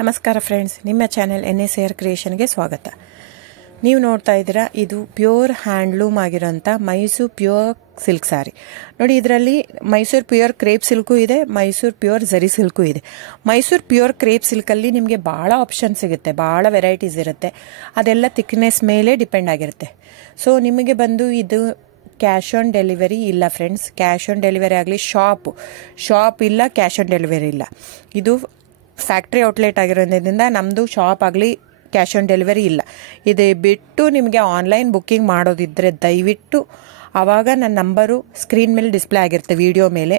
ನಮಸ್ಕಾರ ಫ್ರೆಂಡ್ಸ್, ನಿಮ್ಮ channel NS hair ಕ್ರಿಯೇಷನ್ಗೆ ಸ್ವಾಗತ. ನೀವು ನೋಡ್ತಾ ಇದ್ದೀರಾ, ಇದು ಪ್ಯೂರ್ ಹ್ಯಾಂಡ್ಲೂಮ್ ಆಗಿರೋಂಥ ಮೈಸೂರು ಪ್ಯೂರ್ ಸಿಲ್ಕ್ ಸ್ಯಾರಿ. ನೋಡಿ, ಇದರಲ್ಲಿ ಮೈಸೂರು ಪ್ಯೂರ್ ಕ್ರೇಪ್ ಸಿಲ್ಕು ಇದೆ, ಮೈಸೂರು ಪ್ಯೂರ್ ಝರಿ ಸಿಲ್ಕು ಇದೆ. ಮೈಸೂರು ಪ್ಯೂರ್ ಕ್ರೇಪ್ ಸಿಲ್ಕಲ್ಲಿ ನಿಮಗೆ ಭಾಳ ಆಪ್ಷನ್ ಸಿಗುತ್ತೆ, ಭಾಳ ವೆರೈಟೀಸ್ ಇರುತ್ತೆ. ಅದೆಲ್ಲ ಥಿಕ್ನೆಸ್ ಮೇಲೆ ಡಿಪೆಂಡ್ ಆಗಿರುತ್ತೆ. ಸೊ ನಿಮಗೆ ಬಂದು ಇದು ಕ್ಯಾಶ್ ಆನ್ ಡೆಲಿವರಿ ಇಲ್ಲ ಫ್ರೆಂಡ್ಸ್. ಕ್ಯಾಶ್ ಆನ್ ಡೆಲಿವರಿ ಆಗಲಿ, ಶಾಪ್ ಇಲ್ಲ, ಕ್ಯಾಶ್ ಆನ್ ಡೆಲಿವರಿ ಇಲ್ಲ. ಇದು ಫ್ಯಾಕ್ಟ್ರಿ ಔಟ್ಲೆಟ್ ಆಗಿರೋದ್ರಿಂದ ನಮ್ಮದು ಶಾಪ್ ಆಗಲಿ ಕ್ಯಾಶ್ ಆನ್ ಡೆಲಿವರಿ ಇಲ್ಲ. ಇದು ಬಿಟ್ಟು ನಿಮಗೆ ಆನ್ಲೈನ್ ಬುಕ್ಕಿಂಗ್ ಮಾಡೋದಿದ್ದರೆ ದಯವಿಟ್ಟು ಆವಾಗ ನನ್ನ ನಂಬರು ಸ್ಕ್ರೀನ್ ಮೇಲೆ ಡಿಸ್ಪ್ಲೇ ಆಗಿರುತ್ತೆ, ವಿಡಿಯೋ ಮೇಲೆ.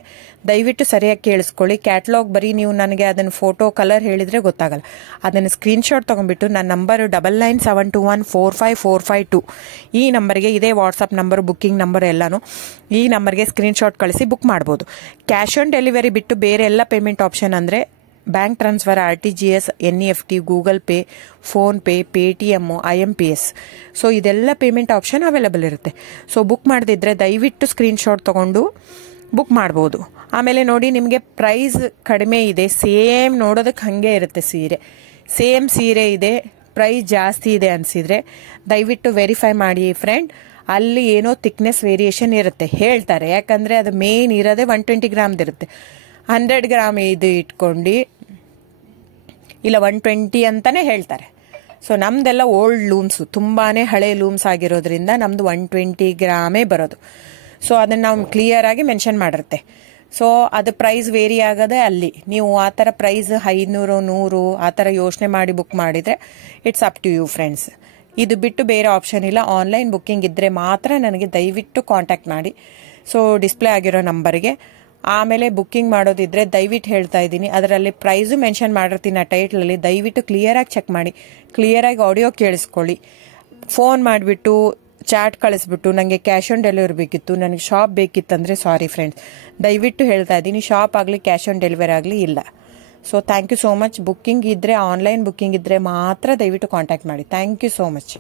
ದಯವಿಟ್ಟು ಸರಿಯಾಗಿ ಕೇಳಿಸ್ಕೊಳ್ಳಿ. ಕ್ಯಾಟ್ಲಾಗ್ ಬರೀ ನೀವು ನನಗೆ ಅದನ್ನು ಫೋಟೋ ಕಲರ್ ಹೇಳಿದರೆ ಗೊತ್ತಾಗಲ್ಲ. ಅದನ್ನು ಸ್ಕ್ರೀನ್ಶಾಟ್ ತೊಗೊಂಡ್ಬಿಟ್ಟು ನನ್ನ ನಂಬರು 9972145452 ಈ ನಂಬರ್ಗೆ, ಇದೇ ವಾಟ್ಸಪ್ ನಂಬರು, ಬುಕ್ಕಿಂಗ್ ನಂಬರ್ ಎಲ್ಲನೂ ಈ ನಂಬರ್ಗೆ ಸ್ಕ್ರೀನ್ಶಾಟ್ ಕಳಿಸಿ ಬುಕ್ ಮಾಡ್ಬೋದು. ಕ್ಯಾಶ್ ಆನ್ ಡೆಲಿವರಿ ಬಿಟ್ಟು ಬೇರೆ ಎಲ್ಲ ಪೇಮೆಂಟ್ ಆಪ್ಷನ್ ಅಂದರೆ bank transfer, RTGS, NEFT, Google pay, PhonePe, Paytm, IMPS. So ಇದೆಲ್ಲ ಪೇಮೆಂಟ್ ಆಪ್ಷನ್ ಅವೈಲೇಬಲ್ ಇರುತ್ತೆ. ಸೊ ಬುಕ್ ಮಾಡದಿದ್ದರೆ ದಯವಿಟ್ಟು ಸ್ಕ್ರೀನ್ಶಾಟ್ ತೊಗೊಂಡು ಬುಕ್ ಮಾಡ್ಬೋದು. ಆಮೇಲೆ ನೋಡಿ, ನಿಮಗೆ ಪ್ರೈಸ್ ಕಡಿಮೆ ಇದೆ, ಸೇಮ್ ನೋಡೋದಕ್ಕೆ ಹಾಗೆ ಇರುತ್ತೆ ಸೀರೆ. ಸೇಮ್ ಸೀರೆ ಇದೆ, ಪ್ರೈಸ್ ಜಾಸ್ತಿ ಇದೆ ಅನಿಸಿದರೆ ದಯವಿಟ್ಟು ವೆರಿಫೈ ಮಾಡಿ ಫ್ರೆಂಡ್. ಅಲ್ಲಿ ಏನೋ ಥಿಕ್ನೆಸ್ ವೇರಿಯೇಷನ್ ಇರುತ್ತೆ ಹೇಳ್ತಾರೆ, ಯಾಕಂದರೆ ಅದು ಮೇನ್ ಇರೋದೇ 120 ಗ್ರಾಮ್ದಿರುತ್ತೆ. 100 ಗ್ರಾಮ್ ಇದು ಇಟ್ಕೊಂಡು ಇಲ್ಲ 120 ಅಂತಲೇ ಹೇಳ್ತಾರೆ. ಸೊ ನಮ್ಮದೆಲ್ಲ ಓಲ್ಡ್ ಲೂಮ್ಸು, ತುಂಬಾ ಹಳೆ ಲೂಮ್ಸ್ ಆಗಿರೋದ್ರಿಂದ ನಮ್ಮದು 120 ಗ್ರಾಮೇ ಬರೋದು. ಸೊ ಅದನ್ನು ನಾವು ಕ್ಲಿಯರಾಗಿ ಮೆನ್ಷನ್ ಮಾಡಿರುತ್ತೆ. ಸೊ ಅದು ಪ್ರೈಸ್ ವೇರಿ ಆಗೋದೇ ಅಲ್ಲಿ. ನೀವು ಆ ಥರ ಪ್ರೈಸ್ 500, 100 ಆ ಥರ ಯೋಚನೆ ಮಾಡಿ ಬುಕ್ ಮಾಡಿದರೆ it's up to you friends. ಇದು ಬಿಟ್ಟು ಬೇರೆ ಆಪ್ಷನ್ ಇಲ್ಲ. ಆನ್ಲೈನ್ ಬುಕ್ಕಿಂಗ್ ಇದ್ದರೆ ಮಾತ್ರ ನನಗೆ ದಯವಿಟ್ಟು ಕಾಂಟ್ಯಾಕ್ಟ್ ಮಾಡಿ. ಸೊ ಡಿಸ್ಪ್ಲೇ ಆಗಿರೋ ನಂಬರ್ಗೆ. ಆಮೇಲೆ ಬುಕ್ಕಿಂಗ್ ಮಾಡೋದಿದ್ರೆ ದಯವಿಟ್ಟು ಹೇಳ್ತಾ ಇದ್ದೀನಿ, ಅದರಲ್ಲಿ ಪ್ರೈಸು ಮೆನ್ಷನ್ ಮಾಡಿರ್ತೀನಿ ಆ ಟೈಟ್ಲಲ್ಲಿ. ದಯವಿಟ್ಟು ಕ್ಲಿಯರಾಗಿ ಚೆಕ್ ಮಾಡಿ, ಕ್ಲಿಯರಾಗಿ ಆಡಿಯೋ ಕೇಳಿಸ್ಕೊಳ್ಳಿ. ಫೋನ್ ಮಾಡಿಬಿಟ್ಟು ಚಾಟ್ ಕಳಿಸ್ಬಿಟ್ಟು ನನಗೆ ಕ್ಯಾಶ್ ಆನ್ ಡೆಲಿವರಿ ಬೇಕಿತ್ತು, ನನಗೆ ಶಾಪ್ ಬೇಕಿತ್ತಂದರೆ ಸಾರಿ ಫ್ರೆಂಡ್ಸ್, ದಯವಿಟ್ಟು ಹೇಳ್ತಾ ಇದ್ದೀನಿ, ಶಾಪ್ ಆಗಲಿ ಕ್ಯಾಶ್ ಆನ್ ಡೆಲಿವರಿ ಆಗಲಿ ಇಲ್ಲ. So thank you so much. Booking ಇದ್ದರೆ, ಆನ್ಲೈನ್ ಬುಕ್ಕಿಂಗ್ ಇದ್ದರೆ ಮಾತ್ರ ದಯವಿಟ್ಟು ಕಾಂಟ್ಯಾಕ್ಟ್ ಮಾಡಿ. Thank you so much.